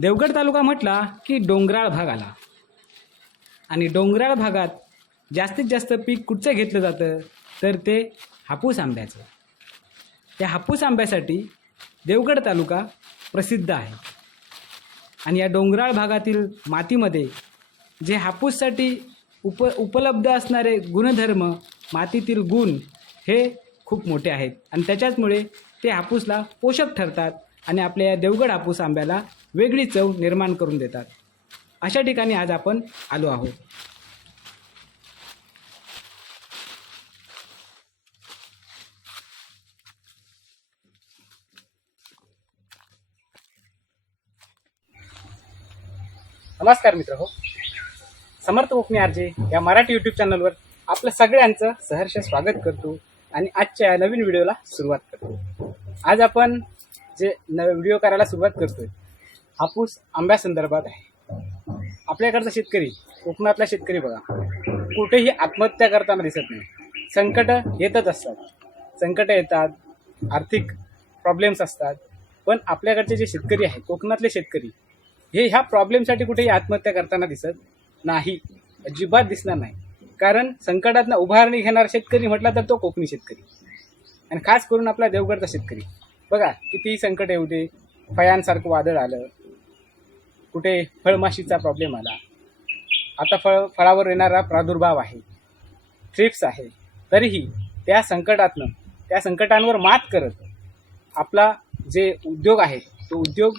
देवगड तालुका म्हटला की डोंगराळ भाग आला. आणि डोंगराळ भागात जास्तीत जास्त पीक कुठचं घेतलं जातं? तर ते हापूस आंब्याचं. त्या हापूस आंब्यासाठी देवगड तालुका प्रसिद्ध आहे. आणि या डोंगराळ भागातील मातीमध्ये जे हापूससाठी उप उपलब्ध असणारे गुणधर्म मातीतील गुण हे खूप मोठे आहेत. आणि त्याच्याचमुळे ते हापूसला पोषक ठरतात. आणि आपल्या या देवगड हापूस आंब्याला वेगळी चव निर्माण करून देतात. अशा ठिकाणी आज आपण आलो आहोत. नमस्कार मित्र हो समर्थ कोकणी आरजे या मराठी यूट्यूब चॅनलवर आपलं सगळ्यांचं सहर्ष स्वागत करतो आणि आजच्या या नवीन व्हिडिओला सुरुवात करतो. आज आपण जे न व्हिडिओ करायला सुरुवात करतोय. हापूस आंब्यासंदर्भात आहे. आपल्याकडचा शेतकरी कोकणातला शेतकरी बघा. कुठेही आत्महत्या करताना दिसत नाही. संकट येतच असतात. संकट येतात आर्थिक प्रॉब्लेम्स असतात. पण आपल्याकडचे जे शेतकरी आहे कोकणातले शेतकरी हे ह्या प्रॉब्लेमसाठी कुठेही आत्महत्या करताना दिसत नाही. अजिबात दिसणार नाही. कारण संकटातनं उभारणी घेणारा शेतकरी म्हटला तर तो कोकणी शेतकरी. आणि खास करून आपला देवगडचा शेतकरी. बघा कितीही संकट येऊ दे फयांसारखं वादळ आलं कुठे फळमाशीचा प्रॉब्लेम आला. आता फळ फळावर येणारा प्रादुर्भाव आहे ट्रिप्स आहे. तरीही त्या संकटातनं त्या संकटांवर मात करत आपला जे उद्योग आहे तो उद्योग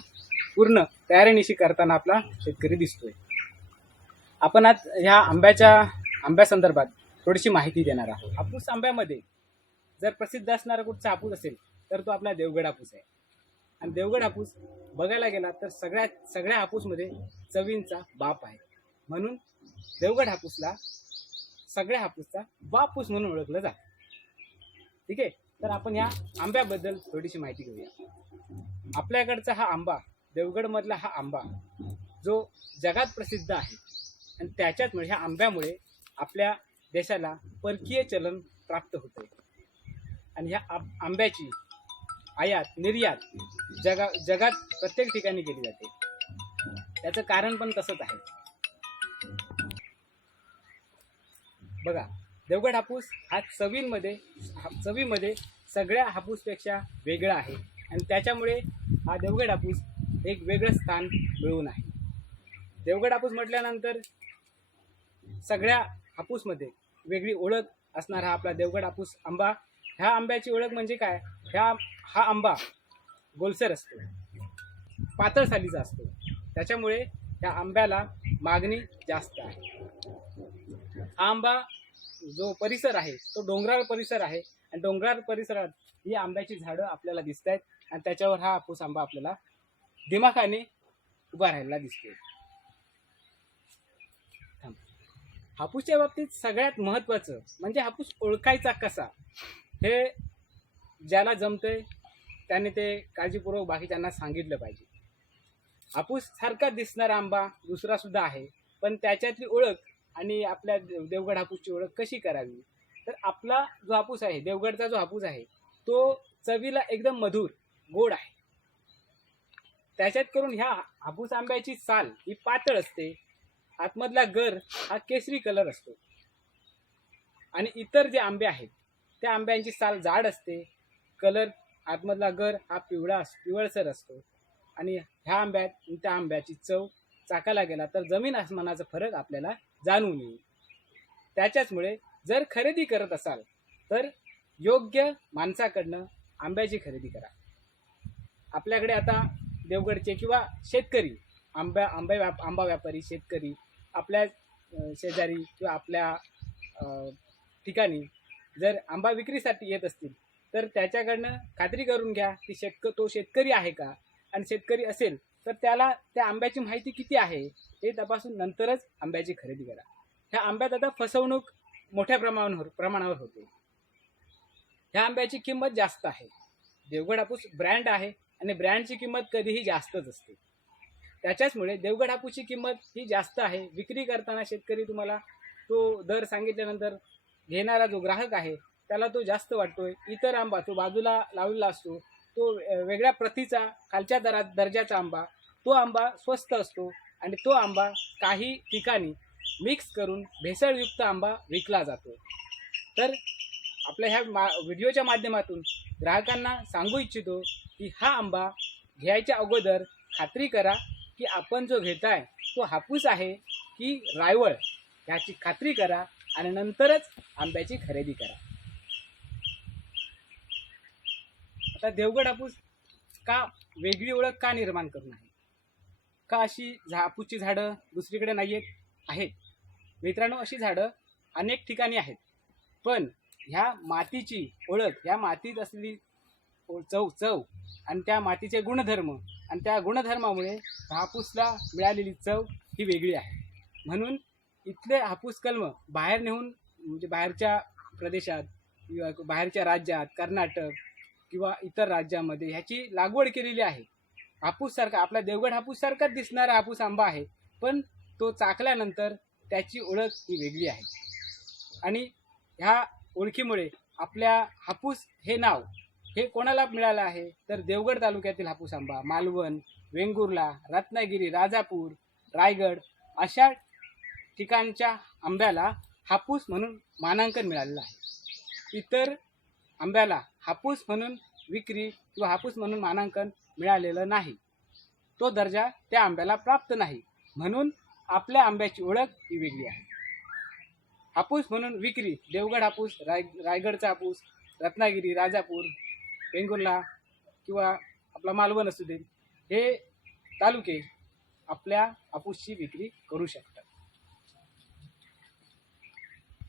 पूर्ण तयारीनिशी करताना आपला शेतकरी दिसतोय. आपण आज ह्या आंब्याच्या आंब्यासंदर्भात थोडीशी माहिती देणार आहोत. हापूस आंब्यामध्ये जर प्रसिद्ध असणारा कुठचा हापूस असेल तर तो आपला देवगड हापूस आहे. आणि देवगड हापूस बघायला गेला तर सगळ्या सगळ्या हापूसमध्ये चवींचा बाप आहे. म्हणून देवगड हापूसला सगळ्या हापूसचा बापूस म्हणून ओळखलं जातं. ठीक आहे? तर आपण या आंब्याबद्दल थोडीशी माहिती घेऊया. आपल्याकडचा हा आंबा देवगडमधला हा आंबा जो जगात प्रसिद्ध आहे. आणि त्याच्याचमुळे ह्या आंब्यामुळे आपल्या देशाला परकीय चलन प्राप्त होते आणि ह्या आंब्याची आयात निर्यात जगा जगात प्रत्येक ठिकाणी केली जाते. त्याचं कारण पण तसंच आहे. बघा देवगड हापूस हा चवींमध्ये हा- चवीमध्ये सगळ्या हापूसपेक्षा वेगळा आहे. आणि त्याच्यामुळे हा देवगड हापूस एक वेगळं स्थान मिळून आहे. देवगड हापूस म्हटल्यानंतर सगळ्या हापूसमध्ये वेगळी ओळख असणारा हा आपला देवगड हापूस आंबा. ह्या आंब्याची ओळख म्हणजे काय? ह्या हा आंबा गोलसर असतो. पातळ सालीचा असतो. त्याच्यामुळे ह्या आंब्याला मागणी जास्त आहे. हा आंबा जो परिसर आहे तो डोंगराळ परिसर आहे आणि डोंगराळ परिसरात ही आंब्याची झाडं आपल्याला दिसत आहेत आणि त्याच्यावर हा हापूस आंबा आपल्याला दिमाखाने उभा राहायला दिसतोय. थांब. हापूसच्या बाबतीत सगळ्यात महत्त्वाचं म्हणजे हापूस ओळखायचा कसा? हे ज्याला जमतंय त्याने ते काळजीपूर्वक बाकीच्यांना सांगितलं पाहिजे. हापूस सारखा दिसणारा आंबा दुसरा सुद्धा आहे पण त्याच्यातली ओळख आणि आपल्या देवगड हापूसची ओळख कशी करावी? तर आपला जो हापूस आहे देवगडचा जो हापूस आहे तो चवीला एकदम मधुर गोड आहे. त्याच्यात करून ह्या हापूस आंब्याची साल ही पातळ असते. आतमधला गर हा केसरी कलर असतो. आणि इतर जे आंबे आहेत त्या आंब्यांची साल जाड असते कलर आतमधला गर हा पिवळा अस पिवळसर असतो. आणि ह्या आंब्यात त्या आंब्याची चव चाकायला गेला तर जमीन आसमानाचा फरक आपल्याला जाणून येईल. त्याच्याचमुळे जर खरेदी करत असाल तर योग्य माणसाकडनं आंब्याची खरेदी करा. आपल्याकडे आता देवगडचे किंवा शेतकरी आंब्या आंबे व्याप आंबा व्यापारी शेतकरी आपल्या शेजारी किंवा आपल्या ठिकाणी जर आंबा विक्रीसाठी येत असतील तर त्याच्याकडनं खात्री करून घ्या की शेतक तो शेतकरी आहे का? आणि शेतकरी असेल तर त्याला त्या आंब्याची माहिती किती आहे? हे तपासून नंतरच आंब्याची खरेदी करा. ह्या आंब्यात आता फसवणूक मोठ्या प्रमाणावर प्रमाणावर होते. ह्या आंब्याची किंमत जास्त आहे. देवगड हापूस ब्रँड आहे आणि ब्रँडची किंमत कधीही जास्तच असते. त्याच्याचमुळे देवगड हापूसची किंमत ही जास्त आहे. विक्री करताना शेतकरी तुम्हाला तो दर सांगितल्यानंतर घेणारा जो ग्राहक आहे त्याला तो जास्त वाटतोय. इतर आंबा तो बाजूला लावलेला असतो तो वेगळ्या प्रतीचा खालच्या दरात दर्जाचा आंबा तो आंबा स्वस्त असतो आणि तो आंबा काही ठिकाणी मिक्स करून भेसळयुक्त आंबा विकला जातो. तर आपल्या ह्या मा व्हिडिओच्या माध्यमातून ग्राहकांना सांगू इच्छितो की हा आंबा घ्यायच्या अगोदर खात्री करा की आपण जो घेताय तो हापूस आहे की रायवळ ह्याची खात्री करा आणि नंतरच आंब्याची खरेदी करा. आता देवगड हापूस का वेगळी ओळख का निर्माण करून आहे? का अशी झा हापूसची झाडं दुसरीकडे नाही आहेत आहेत. मित्रांनो अशी झाडं अनेक ठिकाणी आहेत. पण ह्या मातीची ओळख ह्या मातीत असलेली चव चव आणि त्या मातीचे गुणधर्म आणि त्या गुणधर्मामुळे हापूसला मिळालेली चव ही वेगळी आहे. म्हणून इथले हापूस कलम बाहेर नेऊन म्हणजे बाहेरच्या प्रदेशात बाहेरच्या राज्यात कर्नाटक किंवा इतर राज्यामध्ये ह्याची लागवड केलेली आहे. हापूससारखा आपला देवगड हापूससारखाच दिसणारा हापूस आंबा आहे पण तो चाकल्यानंतर त्याची ओळख ही वेगळी आहे. आणि ह्या ओळखीमुळे आपल्या हापूस हे नाव हे कोणाला मिळालं आहे? तर देवगड तालुक्यातील हापूस आंबा मालवण वेंगुर्ला रत्नागिरी राजापूर रायगड अशा ठिकाणच्या आंब्याला हापूस म्हणून मानांकन मिळालेलं आहे. इतर आंब्याला हापूस म्हणून विक्री किंवा हापूस म्हणून मानांकन मिळालेलं नाही. तो दर्जा त्या आंब्याला प्राप्त नाही. म्हणून आपल्या आंब्याची ओळख ही वेगळी आहे. हापूस म्हणून विक्री देवगड हापूस राय रायगडचा हापूस रत्नागिरी राजापूर वेंगुर्ला किंवा आपला मालवण असू दे हे तालुके आपल्या हापूसची विक्री करू शकतात.